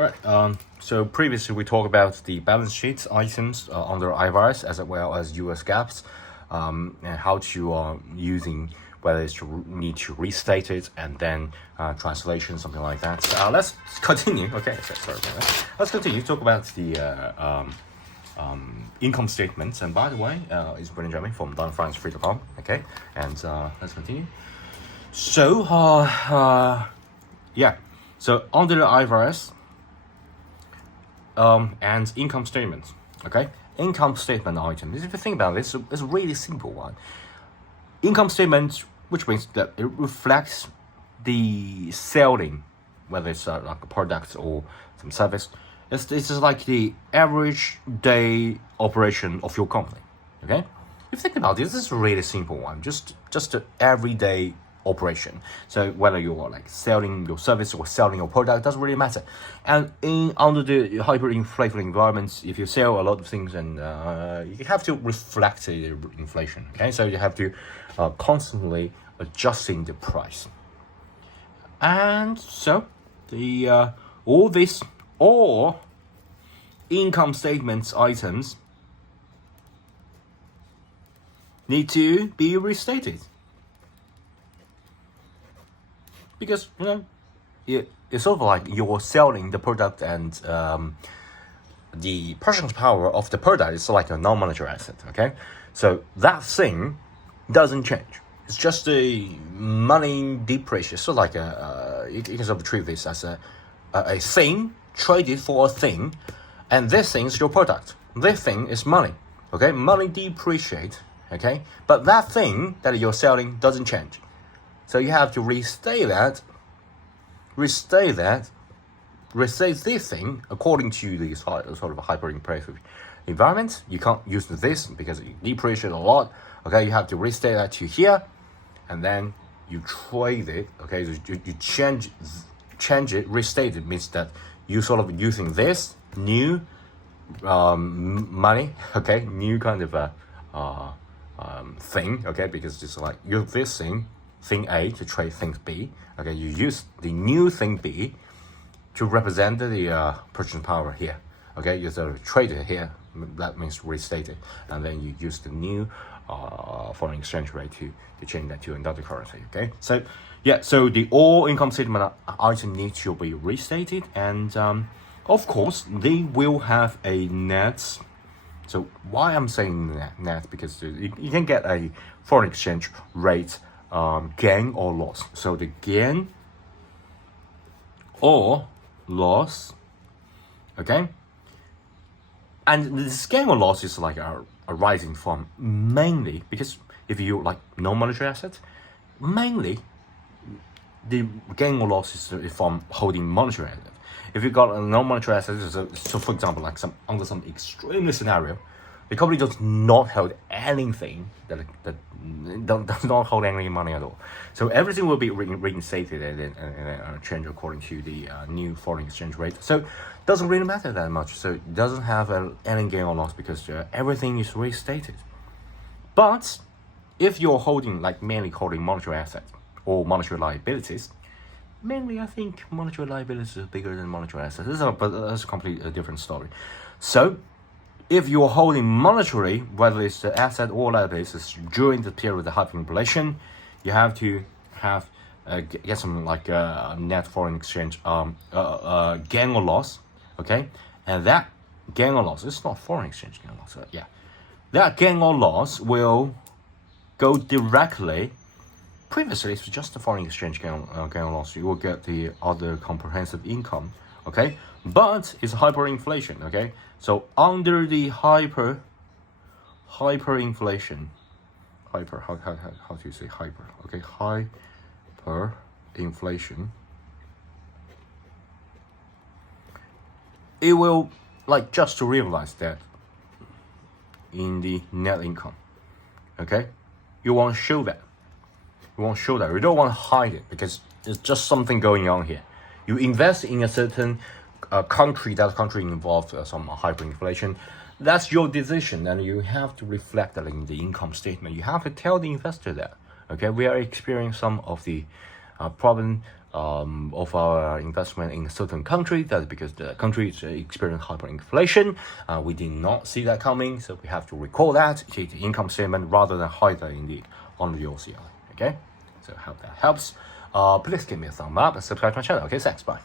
Right. So previously we talked about the balance sheet items under IFRS as well as US GAAPs, and how to using whether it's need to restate it and then translation, something like that. Let's continue. Okay, sorry about that. Let's continue to talk about the income statements. And by the way, it's Brendan Jeremy from DonFrance3.com. Okay, and let's continue. So so under the IFRS. And income statements. Okay, income statement items. If you think about this, it's a really simple one. Income statement, which means that it reflects the selling, whether it's like a product or some service. It's just like the average day operation of your company. Okay, if you think about this is a really simple one. Just an everyday operation. So whether you're like selling your service or selling your product, doesn't really matter. And under the hyperinflation environments, if you sell a lot of things, and you have to reflect the inflation. Okay, so you have to constantly adjusting the price. And so the all income statements items need to be restated. Because, it's sort of like you're selling the product, and the purchasing power of the product is like a non-monetary asset, okay? So that thing doesn't change. It's just a money depreciation. So like you can sort of treat this as a thing traded for a thing, and this thing is your product. This thing is money, okay? Money depreciate, okay? But that thing that you're selling doesn't change. So you have to restate this thing according to the sort of hyperinflation environment. You can't use this because it depreciates a lot. Okay, you have to restate that to here, and then you trade it. Okay, so you change it. Restate it means that you sort of using this new money. Okay, new kind of thing. Okay, because it's like use this thing A to trade thing B. Okay, you use the new thing B to represent the purchasing power here. Okay, you sort of trade it here. That means restate it, and then you use the new foreign exchange rate to change that to another currency. Okay, so so the all income statement item needs to be restated, and of course they will have a net. So why I'm saying net because you can get a foreign exchange rate gain or loss. So the gain or loss, okay, and this gain or loss is like arising from mainly because if you like non-monetary assets, mainly the gain or loss is from holding monetary assets. If you got a non-monetary asset, so for example, like under some extreme scenario, the company does not hold anything that does not hold any money at all. So everything will be reinstated and change according to the new foreign exchange rate. So it doesn't really matter that much. So it doesn't have any gain or loss because everything is restated. But if you're holding mainly holding monetary assets or monetary liabilities, mainly I think monetary liabilities is bigger than monetary assets. But that's a completely different story. So if you're holding monetary, whether it's the asset or liabilities during the period of hyperinflation, you have to have get something like net foreign exchange gain or loss, okay? And that gain or loss, it's not foreign exchange gain or loss, that gain or loss will go directly. Previously, it's just the foreign exchange gain or loss. You will get the other comprehensive income, okay? But it's hyperinflation, okay? So under the hyperinflation, how do you say hyper? Okay, hyperinflation. It will just to realize that in the net income, okay? You want to show that. You don't want to hide it because it's just something going on here. You invest in a certain country, that country involved some hyperinflation. That's your decision, and you have to reflect that in the income statement. You have to tell the investor that, okay, we are experiencing some of the problem of our investment in a certain country. That's because the country is experiencing hyperinflation. We did not see that coming, so we have to record that in the income statement rather than hide that on the OCI. Okay, so I hope that helps. Please give me a thumb up and subscribe to my channel. Okay, thanks. Bye.